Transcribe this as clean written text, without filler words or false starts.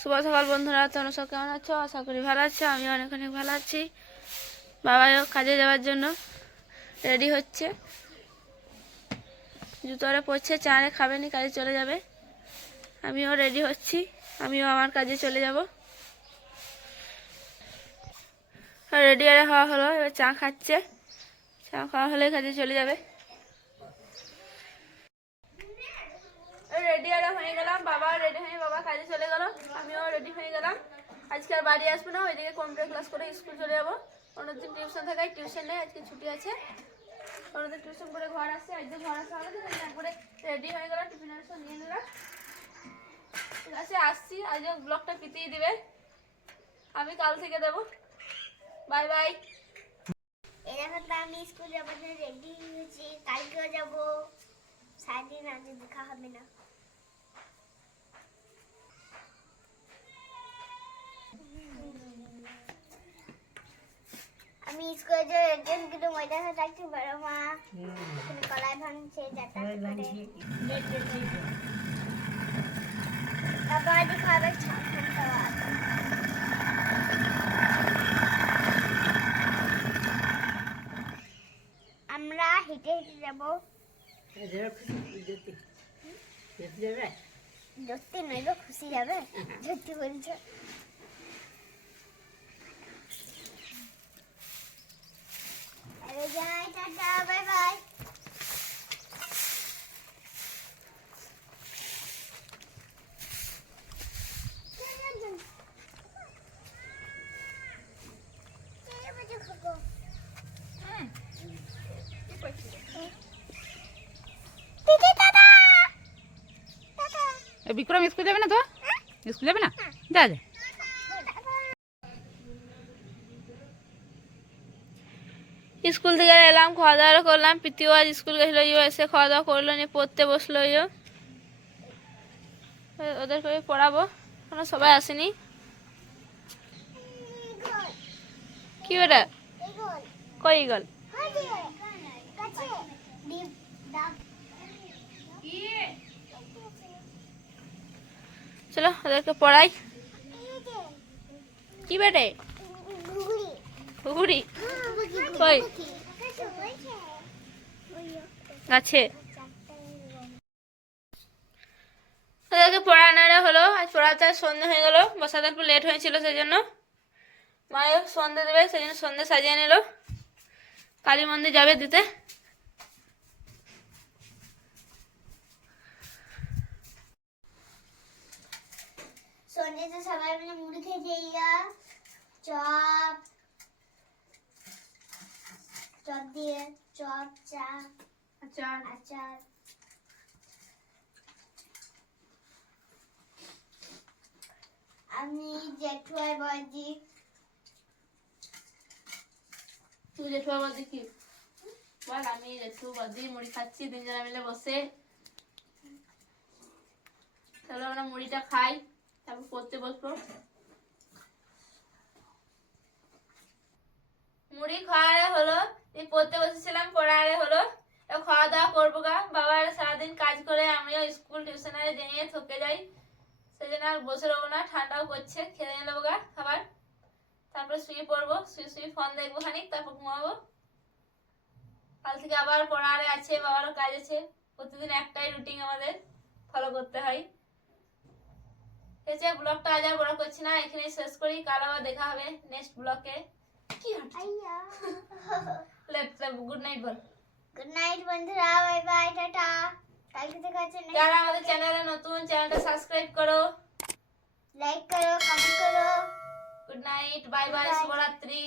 শুভ সকাল বন্ধুরা, তোমরা সব কেমন আছো? আশা করি ভালো আছো। আমি অনেক অনেক ভালো আছি। বাবাও কাজে যাওয়ার জন্য রেডি হচ্ছে, জুতোরে পড়ছে, চারে খাবেনি, কাজে চলে যাবে। আমিও রেডি হচ্ছি, আমিও আমার কাজে চলে যাব। রেডি আরে হওয়া হলো, এবার চা খাচ্ছে, চা খাওয়া হলে কাজে চলে যাবে। রেডি আরে হয়ে গেলাম, বাবা রেডি হয়ে বাবা কাজে চলে গেল, আমিও রেডি হয়ে গেলাম। আজকে আর বাড়ি আসবো না, ওইদিকে কম্পিউটার ক্লাস করে স্কুল চলে যাবো। অন্যদিন টিউশন থাকে, টিউশন নেই, আজকে ছুটি আছে। অন্যদিন টিউশন করে ঘর আসছে, আজকে ঘর আসা হবে। একবারে রেডি হয়ে গেলাম, টিফিনের সব নিয়ে নিলাম। ঠিক আছে, আসছি। আজ ব্লগটা পিটিয়ে দিবে, আমি কাল থেকে দেবো। Bye bye. এরকম তো আমি স্কুল যাবো, রেডি হয়েছি, কালকেও যাবো। সারাদিন আজ দেখা হবে না। আমি স্কুলে যে রেডি কিন্তু ময়দানে থাকতে পারো মা। কলাই ভাঙছে, যাতা তারপর দেখাবে ছাড়খান খাওয়া। আমরা হেঁটে হেঁটে যাবো। ধরতে নয় গো, খুশি যাবে। ধরতে বলছো? যাই, টাটা, বাই বাই। বিক্রম স্কুল যাবে না? তো স্কুল যাবে না? যা যা। স্কুল থেকে এলাম, খাওয়া দাওয়া করলাম। প্রীতিও আজ স্কুল গেছিলো, এসে খাওয়া দাওয়া করলো, নিয়ে পড়তে বসলো। ওদের করে পড়াবো, কোনো সবাই আসেনি। কি ওটা? কই ইগল? চলো ওদেরকে পড়াই। কি বেটে? ঘুঘুড়ি কই? গাছে। ওদেরকে পড়ানো হলো। আজ পড়াতে সন্ধ্যে হয়ে গেল, বসাতে একটু লেট হয়েছিল, সেই জন্য মায়ের সন্ধ্যে দেবে, সেই জন্য সন্ধ্যে সাজিয়ে নিল। কালী মন্দির যাবে দিতে। সন্ধ্যেতে সবাই মিলে মুড়ি খেয়ে যাইয়া, চপ চপ দিয়ে, চপ, চা, আচার আচার। আমি জেঠু আর বড়দি। তুই জেঠু আর বড়দি কি বল? আমি জেঠু বড়দি মুড়ি খাচ্ছি, তিনজনে মিলে বসে। চলো আমরা মুড়িটা খাই, তারপর পড়তে বসবো। মুড়ি খাওয়া হলো, পড়তে বসেছিলাম, পড়ারে হলো। খাওয়া দাওয়া করবো গা। বাবার সারাদিন কাজ করে, আমিও স্কুল টিউশনে দিয়ে থকে যাই, সেই জন্য আর বসে রবো না। ঠান্ডাও করছে, খেয়ে নেবো গা খাবার, তারপরে শুয়ে পড়বো। শুয়ে শুয়ে ফোন দেখবো খানিক, তারপর ঘুমাবো। কাল থেকে আবার পড়ারে আছে, বাবারও কাজ আছে। প্রতিদিন একটাই রুটিন আমাদের ফলো করতে হয়। ঠিক আছে, ব্লগটা আজ আর বড় করছি না, এখানে শেষ করি। কাল আবার দেখা হবে নেক্সট ব্লগে। কি গুড নাইট বল। গুড নাইট বন্ধুরা, বাই বাই, টাটা। কালকে দেখা হচ্ছে। যারা আমাদের চ্যানেলে নতুন, চ্যানেলটা সাবস্ক্রাইব করো, লাইক করো, কমেন্ট করো। গুড নাইট, বাই বাই, শুভরাত্রি।